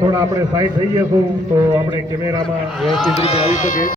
થોડા આપણે સાઈડ થઈ જશું તો આપણે કેમેરામાં વ્યવસ્થિત રીતે આવી શકે।